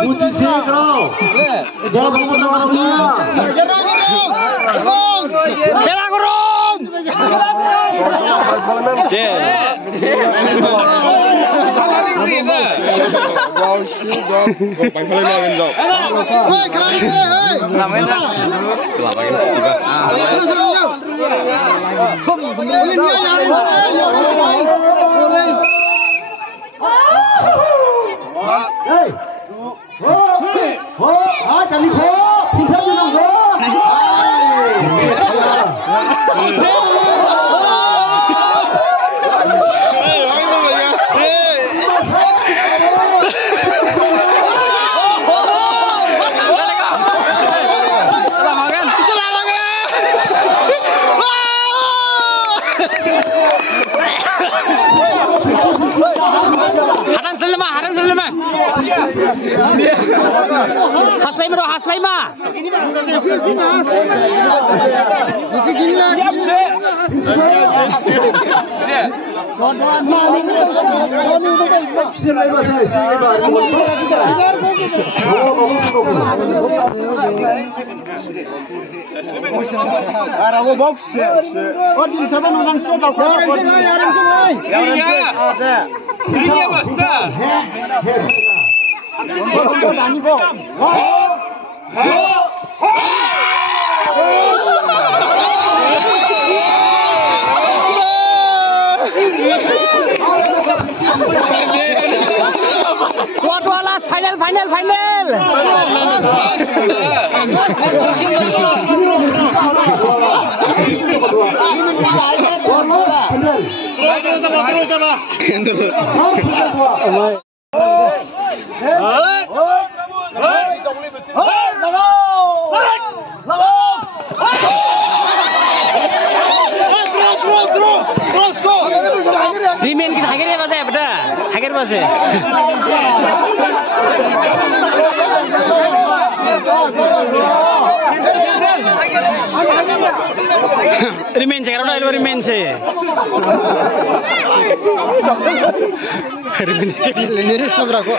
Buci kau. Bol bol sama orang. Haran selama. Haslai bro, haslai mah. Masih gila. Final. Remain kita hager ya beda. Hager base. Remain saya, kalau itu remain saya. Remain. Liris nomor aku.